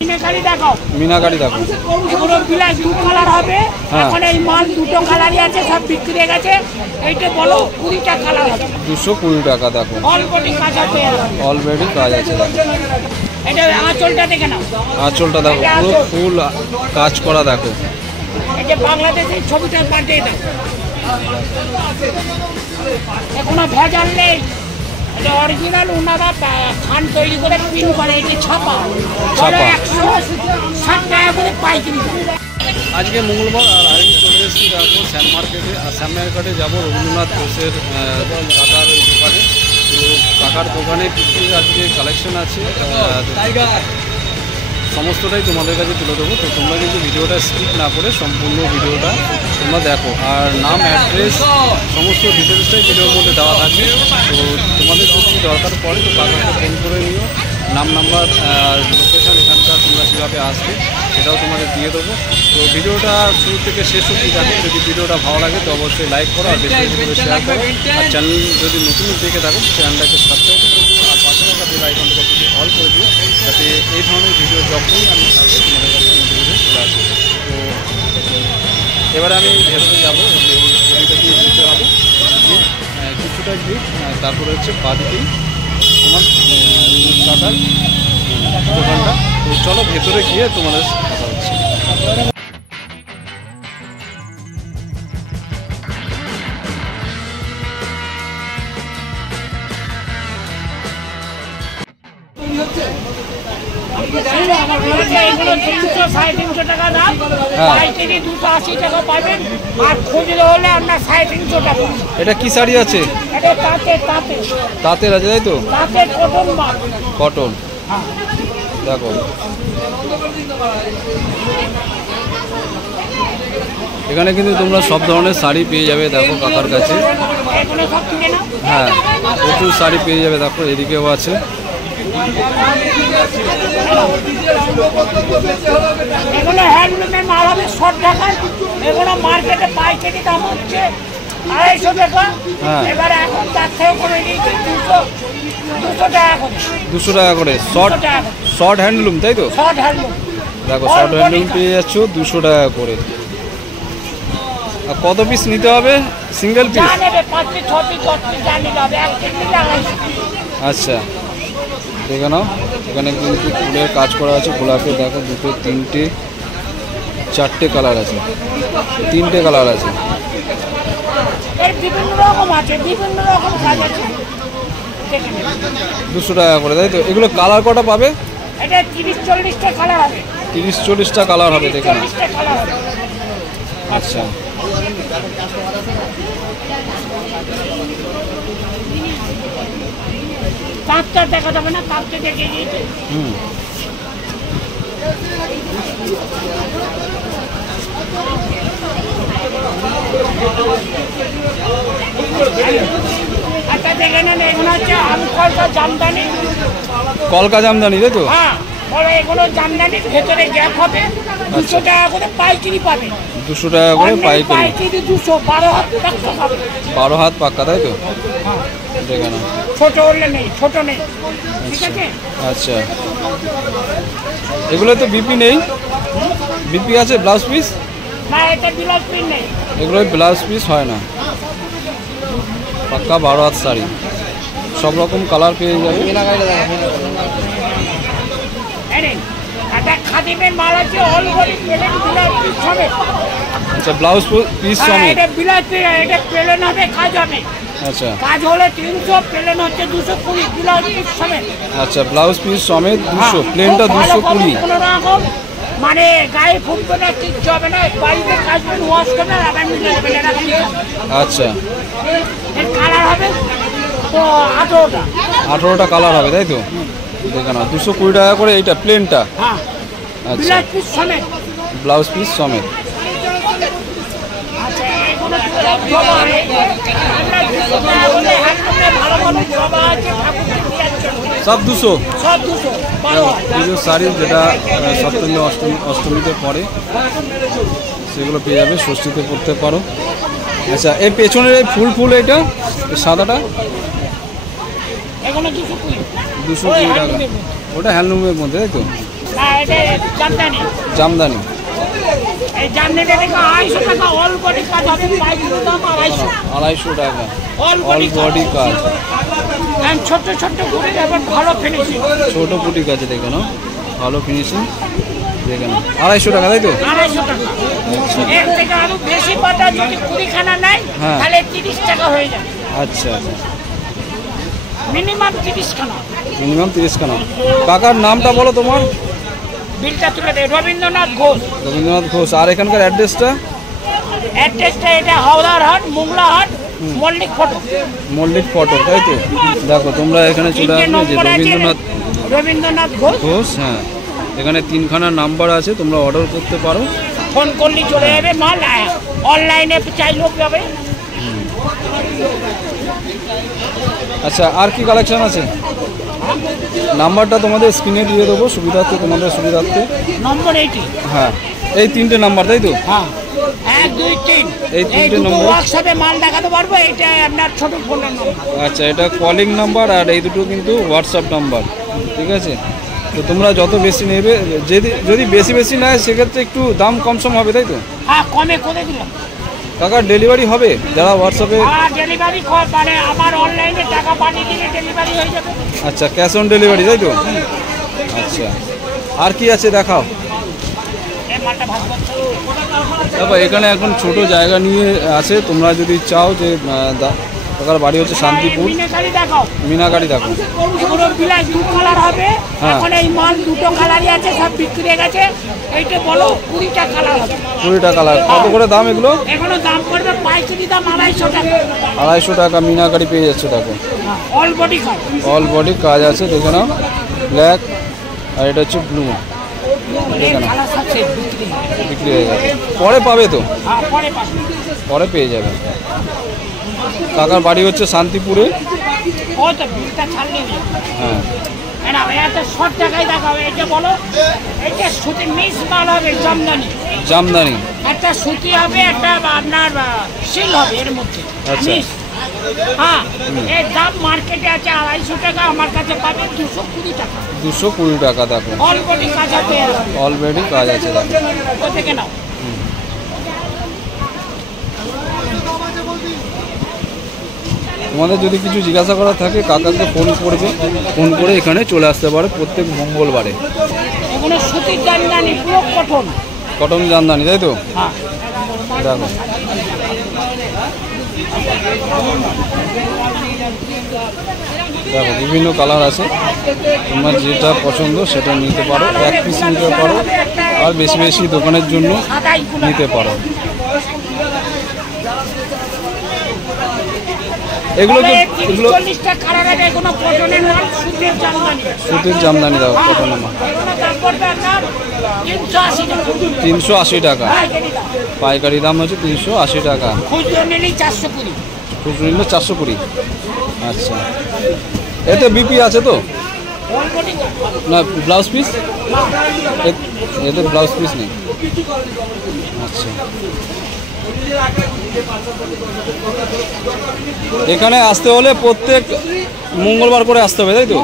মিনাকারি দেখো, মিনাকারি দেখো, এগুলো বিলাস দু কালার হবে। এখন এই মাল দুটো কালারই আছে, সব বিক্রি হয়ে গেছে। এইটা বলো 20টা কালার হবে, 220 টাকা। দেখো অলরেডি কাজ আছে, অলরেডি কাজ আছে। দেখো এটা আঁচলটা দেখে নাও, আঁচলটা দেখো পুরো ফুল কাজ করা। দেখো এটা বাংলাদেশের ছবিটা পাঠিয়ে দাও, এখনো ভেজাল নেই। এটা অরিজিনাল ওনারা খান তৈরি করে পিন করে, এটা ছাপা 160 টাকা করে পাইকারি। আজকে মঙ্গলবার আর আমি চলে এসেছি দেখো শ্যাম মার্কেটে। আর শ্যাম মার্কেটে যাবো রবীন্দ্রনাথ ঘোষের কাকার দোকানে। তো কাকার দোকানে কিছু আজকে কালেকশন আছে, সমস্তটাই তোমাদের কাছে তুলে দেবো। তো তোমরা কিন্তু ভিডিওটা স্কিপ না করে সম্পূর্ণ ভিডিওটা তোমরা দেখো। আর নাম, অ্যাড্রেস, সমস্ত ডিটেলসটাই ভিডিওর মধ্যে দেওয়া থাকবে। তো তোমাদের যদি দরকার পড়ে তো কাকাকে ফোন করে নিও। নাম, নাম্বার, লোকেশান, এখানকার তোমরা কীভাবে আসবে সেটাও তোমাদের দিয়ে দেবো। তো ভিডিওটা শুরু থেকে শেষ অবধি দেখো। যদি ভিডিওটা ভালো লাগে তো অবশ্যই লাইক করো, আর বেশি বেশি করে শেয়ার করো। আর চ্যানেল যদি নতুন দেখে থাকো চ্যানেলটাকে সাবস্ক্রাইব করে দিও, আর পাশে থাকা বেল আইকনটাকে যদি অল করে দিও, যাতে এই ধরনের ভিডিও যখনই আমি থাকবো তোমাদের কাছে নোটিফিকেশন চলে আসবে। তো এবারে আমি ভেতরে যাবো, গলিটা দিয়ে যেতে হবে, কিছুটা গিয়ে তারপরে হচ্ছে বাদিকেই তোমার কাকার দোকানটা। তো চলো ভেতরে গিয়ে তোমাদের কথা হচ্ছে। এগুলো 300 350 টাকা দাম, পাইকারি 280 টাকা পাবেন। আর খুচরো হলে আপনার 350 টাকা। এটা কি শাড়ি আছে? এটা তাঁতের আছে, তাই তো? তাঁতের কটন মাল, কটন। দেখো এখানে কিন্তু তোমরা সব ধরনের শাড়ি পেয়ে যাবে। দেখো কাকার কাছে, এগুলো সব কিনে নাও। হ্যাঁ প্রচুর শাড়ি পেয়ে যাবে। দেখো এদিকেও আছে। এগুলো হ্যান্ডলুমের মাল হবে 100 টাকা। এগুলো মার্কেটে পাইকারি দাম হচ্ছে 250 টাকা। এবারে এখন তার থেকে করে নিয়েছি 200 টাকা করে। 200 টাকা করে শর্ট হ্যান্ডলুম, তাই তো? শর্ট হ্যান্ডলুম দেখো শর্ট হ্যান্ডলুম পেয়ে যাচ্ছ 200 টাকা করে। আর কত পিস নিতে হবে? Single piece? 5 piece 6 piece 10 piece নিতে হবে, 1 পিস নিলে 250। আচ্ছা দেখে নাও, এখানে কিন্তু ফুলের কাজ করা আছে। গোলাপের দেখো 2, 3, 4টে কালার আছে, 3টে কালার আছে। এর বিভিন্ন রকম আছে, বিভিন্ন রকম কাজ আছে। 200 টাকা করে, তাই তো? এগুলো কালার কটা পাবে? এটা 30-40টা কালার হবে। 30-40টা কালার হবে, দেখে নাও। 40টা কালার হবে। আচ্ছা তাঁতটা দেখা যাবে না, তাঁতটা দেখে দিয়েছে। আচ্ছা দেখে নেন, এগুলো হচ্ছে কলকা জামদানি। কলকা জামদানি, তাই তো? হ্যাঁ বলো, এগুলো জামদানির ভেতরে গ্যাপ হবে। 200 টাকা করে পাইকারি পাবে। 200 টাকা করে পাইকারি। 200, 12 হাত পাক্কা পাবে। 12 হাত পাক্কা, তাই তো? দেখে নাও। ছোট হলে নেই, ছোট নেই, ঠিক আছে? আচ্ছা এগুলো তো বিপি নেই? বিপি আছে ব্লাউজ পিস? না, এটা ব্লাউজ পিস নেই। এগুলো ব্লাউজ পিস হয় না, পাক্কা 12 হাত শাড়ি। সব রকম কালার পেয়ে যাবে। খাদিমের মাল আছে, অলরেডি প্লেন ব্লাউজ পিস হবে। আচ্ছা ব্লাউজ পিস সমেত? এটা ব্লাউজ পিস, এটা প্লেন হবে, কাজ হবে। আচ্ছা কাজ হলে 300, প্লেন হচ্ছে 220, ব্লাউজ পিস সমেত। আচ্ছা ব্লাউজ পিস সমেত 200, প্লেনটা 220। কোনো রকম মানে গায়ে ফুটবে না, কিচ্ছু হবে না। বাড়িতে কাজ করে ওয়াশ করবেন, আবার মিলে দেবেন। আচ্ছা এর কালার হবে তো 18টা কালার হবে, তাই তো? দেখে নাও 220 টাকা করে এইটা প্লেনটা। হ্যাঁ আচ্ছা ব্লাউজ পিস সমেত, ব্লাউজ পিস সমেত। সব 200? সব 200। পুজোর শাড়ি যেটা সপ্তমী অষ্টমীতে পরে সেগুলো পেয়ে যাবে, ষষ্ঠীতে পরতে পারো। আচ্ছা এর পেছনের এই ফুল এটা সাদাটা? 220 টাকা। ওটা হ্যান্ডলুমের মধ্যে, তাই তো? না এটা জামদানি। জামদানি। এই জামদানিটা দেখো 250 টাকা, অল বডি কাজ হবে, পাইকারি দাম 250। 250 টাকা অল অল বডি কাজ। ছোট ছোট করে এবার ভালো ফিনিশিং। ছোট পুটি কাজ দেখে নাও, ভালো ফিনিশিং দেখে নাও। 250 টাকা তাই তো? 250 টাকা। এর থেকে আরো বেশি পাতা যদি 20 খানা নাই তাহলে 30 টাকা হয়ে যাবে। আচ্ছা আচ্ছা, মিনিমাম 30 খানা। মিনিমাম 30 খানা। কাকার নামটা বলো তোমার? বিলটা তুলে দে। রবীন্দ্রনাথ ঘোষ। রবীন্দ্রনাথ ঘোষ। আর এখানকার অ্যাড্রেসটা? অ্যাড্রেসটা এটা হাওড়ার হাট, মোংলা হাট, মল্লিক ফটো। মল্লিক ফটো তাই তো? দেখো তোমরা এখানে চলে আসবে যে রবীন্দ্রনাথ ঘোষ। হ্যাঁ, এখানে 3খানা নাম্বার আছে, তোমরা অর্ডার করতে পারো। ফোন করলে চলে যাবে মাল, অনলাইনে চাইলেও পাবে। আচ্ছা, আর কি কালেকশন আছে? নাম্বারটা তোমাদের স্ক্রিনে দিয়ে দেবো সুবিধার্থে, তোমাদের সুবিধার্থে। নম্বর 80। হ্যাঁ, এই 3টে নাম্বার তাই তো? হ্যাঁ, 1 2 3 এই 3টে নম্বর হোয়াটসঅ্যাপে মাল দেখাতে পারবো। এটা আপনার ছোট ফোনের নম্বর। আচ্ছা, এটা কলিং নাম্বার আর এই দুটো কিন্তু হোয়াটসঅ্যাপ নাম্বার, ঠিক আছে? তো তোমরা যত বেশি নেবে, যদি বেশি বেশি নেয় সেক্ষেত্রে একটু দাম কম সম হবে তাই তো? হ্যাঁ, কমে করে দিলাম। কাকা ডেলিভারি হবে? যারা হোয়াটসঅ্যাপে ডেলিভারি মানে আমার অনলাইনে টাকা পাঠিয়ে দিলে ডেলিভারি হয়ে যাবে। আচ্ছা, ক্যাশ অন ডেলিভারি তাই তো? আচ্ছা, আর কি আছে দেখাও। দেখো এখানে এখন ছোট জায়গা নিয়ে আছে, তোমরা যদি চাও যে কাকার বাড়ি হচ্ছে শান্তিপুর। মিনাকারি দেখো, এগুলো বিলাস 2 কালার হবে। এখন এই মাল 2টো কালারই আছে, সব বিক্রি হয়ে গেছে। এইটা বলো 20টা কালার হবে। 20টা কালার। কত করে দাম এগুলো? এগুলো দাম পড়বে পাইকারি দাম 250 টাকা। 250 টাকা মিনাকারি পেয়ে যাচ্ছে। দেখো অল বডি কাজ। অল বডি কাজ আছে, দেখে নাও। ব্ল্যাক আর এটা হচ্ছে ব্লু, দেখে নাও। বিক্রি হয়ে গেছে, পরে পাবে তো? পরে পেয়ে যাবে। কাকার বাড়ি হচ্ছে শান্তিপুরে। হ্যাঁ, এটা শর্ট টাকায় দেখাবে। এটা বলো, এটা সুতি মিক্স মাল হবে, জামদানি। জামদানি। একটা সুতি হবে, একটা আপনার সিল হবে এর মধ্যে। আচ্ছা, হ্যাঁ, এর দাম মার্কেটে আছে 250 টাকা, আমার কাছে পাবে 220 টাকা। 220 টাকা। দেখো অলরেডি কাজ আছে, অলরেডি কাজ আছে। দেখো দেখে নাও। তোমাদের যদি কিছু জিজ্ঞাসা করার থাকে কাকাকে ফোন করবে, ফোন করে এখানে চলে আসতে পারে প্রত্যেক মঙ্গলবারে। এগুলো সুতির জামদানি, পুরো কটন। কটন জামদানি তাই তো? হ্যাঁ, দেখো দেখো বিভিন্ন কালার আছে, তোমার যেটা পছন্দ সেটা নিতে পারো। 1 পিস নিতে পারো, আর বেশি বেশি দোকানের জন্য নিতে পারো। এগুলো সুতির জামদানি। দাও কটনের মাল 380 টাকা। পাইকারি দাম হচ্ছে 380 টাকা। খুচরো নিলে 420। আচ্ছা, এতে বিপি আছে তো না? Blouse piece? এতে ব্লাউজ পিস নেই। আচ্ছা, এখানে আসতে হলে প্রত্যেক মঙ্গলবার করে আসতে হবে তাই তো?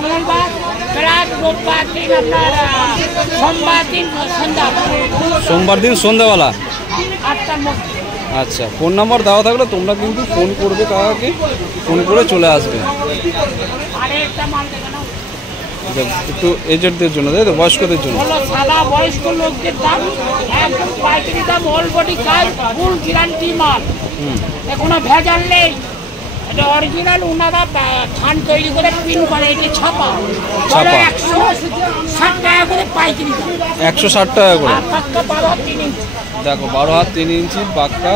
সোমবার দিন সন্ধ্যাবেলা। আচ্ছা, ফোন নাম্বার দেওয়া থাকলে তোমরা কিন্তু ফোন করবে, কাকাকে ফোন করে চলে আসবে। একটু এজেন্টদের জন্য তাই তো? বয়স্কদের জন্য। সাদা বয়স্ক লোকদের দাম একদম পাইকারি দাম, অল বডি কাজ, ফুল গ্যারান্টি মাল। কোনো ভেজাল নেই। এটা অরিজিনাল ওনারা থান তৈরি করে প্রিন্ট করে, এটা ছাপা। 160 টাকা করে পাইকারি দাম। 160 টাকা করে। পাক্কা 12 হাত 3 ইঞ্চি। দেখো 12 হাত 3 ইঞ্চি পাক্কা,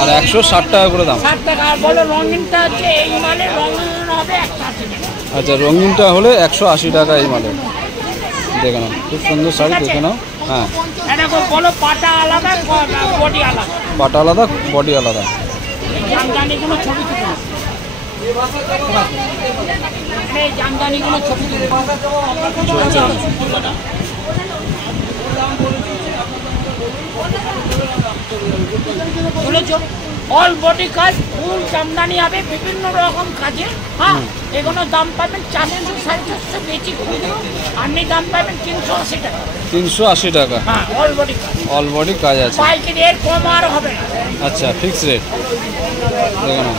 আর 160 টাকা করে দাম। 60 টাকা। আর বলো রঙিনটা হচ্ছে এই মালে, রঙিন হবে 180 টাকা। আচ্ছা, রঙিনটা হলে 180 টাকা এই মালে। দেখে নাও, খুব সুন্দর শাড়ি, দেখে নাও। হ্যাঁ, এটা বলো পাটা আলাদা, বডি আলাদা। পাটা আলাদা, বডি আলাদা। জামদানিগুলো ছবি তুলে, জামদানিগুলো ছবি তুলে বুঝেছো? অল বডি কাজ, ফুল জামদানি হবে বিভিন্ন রকম কাজে। হ্যাঁ, এগুলো দাম পাবেন 400 450 বেশি খুচরো, আপনি দাম পাবেন 380 টাকা। 380 টাকা। হ্যাঁ, অল বডি কাজ। অল বডি কাজ আছে। পাইকারি এর কম আর হবে না। আচ্ছা, ফিক্স রেট। দেখুন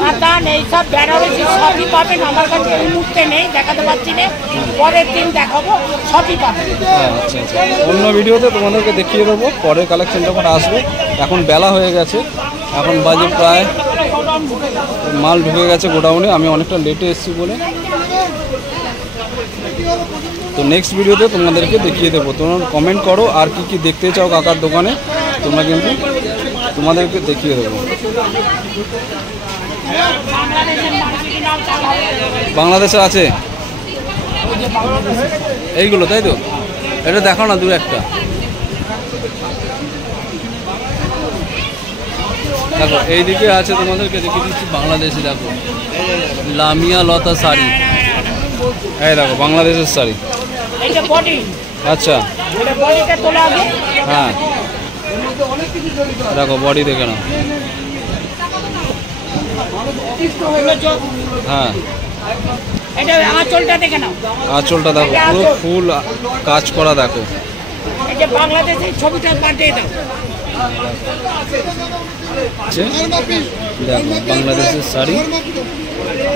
কাতান এইসব বেনারসি সবই পাবেন আমার কাছে এই মুহূর্তে নেই, দেখাতে পারছি না, পরের দিন দেখাবো, সবই পাবেন। আচ্ছা আচ্ছা, অন্য ভিডিওতে তোমাদেরকে দেখিয়ে দেবো পরের কালেকশন যখন আসবে। এখন বেলা হয়ে গেছে, এখন বাজে প্রায়, মাল ঢুকে গেছে গোডাউনে, আমি অনেকটা লেটে এসেছি বলে। তো নেক্সট ভিডিওতে তোমাদেরকে দেখিয়ে দেবো। তোমরা কমেন্ট করো আর কি কি দেখতে চাও কাকার দোকানে, তোমরা কিন্তু তোমাদেরকে দেখিয়ে দেবো। বাংলাদেশে আছে এইগুলো, তাই তো? এটা দেখো না দু একটা, দেখো এইদিকে আছে, তোমাদেরকে দেখিয়ে দিচ্ছি বাংলাদেশি। দেখো লামিয়া লতা শাড়ি, এই দেখো বাংলাদেশের শাড়ি। আচ্ছা, হ্যাঁ দেখো বডি দেখে নাও। হ্যাঁ, আঁচলটা দেখে নাও, আঁচলটা দেখো পুরো ফুল কাজ করা। দেখো বাংলাদেশের ছবিটা পাঠিয়ে দাও। দেখো বাংলাদেশের শাড়ি,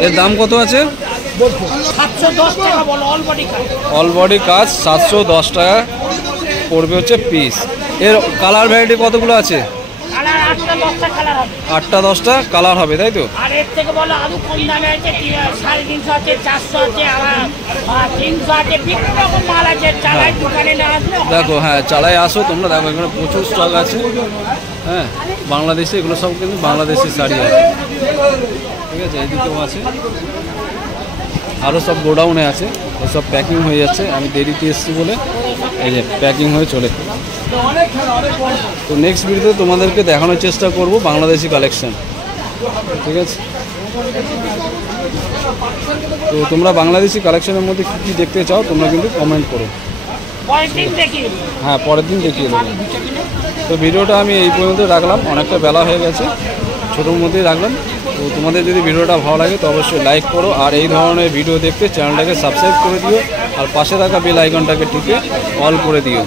এর দাম কত আছে? 710 টাকা বলো, অল বডি কাজ। অল বডি কাজ 710 টাকা পড়বে হচ্ছে পিস। এর কালার ভ্যারাইটি কতগুলো আছে? কালার 8টা 10টা কালার হবে। 8টা 10টা কালার হবে, তাই তো? আর এর থেকে বলো আরো কম দামে আছে, 350 আছে, 400 আছে, আর 300 আছে, বিভিন্ন রকম মাল আছে। চালাই দোকানে না আসলে দেখো, হ্যাঁ চালাই আসো তোমরা, দেখো এখানে প্রচুর স্টক আছে। হ্যাঁ, বাংলাদেশে এগুলো সব কিন্তু বাংলাদেশি শাড়ি আছে, ঠিক আছে? এদিকেও আছে, আরও সব গোডাউনে আছে, সব প্যাকিং হয়ে যাচ্ছে। আমি দেরিতে এসেছি বলে এই যে প্যাকিং হয়ে চলে। তো নেক্সট ভিডিওতে তোমাদেরকে দেখানোর চেষ্টা করব বাংলাদেশি কালেকশন, ঠিক আছে? তো তোমরা বাংলাদেশি কালেকশনের মধ্যে কী কী দেখতে চাও তোমরা কিন্তু কমেন্ট করো। হ্যাঁ, পরের দিন দেখিয়ে দেবো। তো ভিডিওটা আমি এই পর্যন্ত রাখলাম, অনেকটা বেলা হয়ে গেছে, ছোটোর মধ্যেই রাখলাম। তো তোমাদের যদি ভিডিওটা ভালো লাগে তো অবশ্যই লাইক করো, আর এই ধরনের ভিডিও দেখতে চ্যানেলটাকে সাবস্ক্রাইব করে দিও, আর পাশে থাকা বেল আইকনটাকে টিপে অল করে দিও।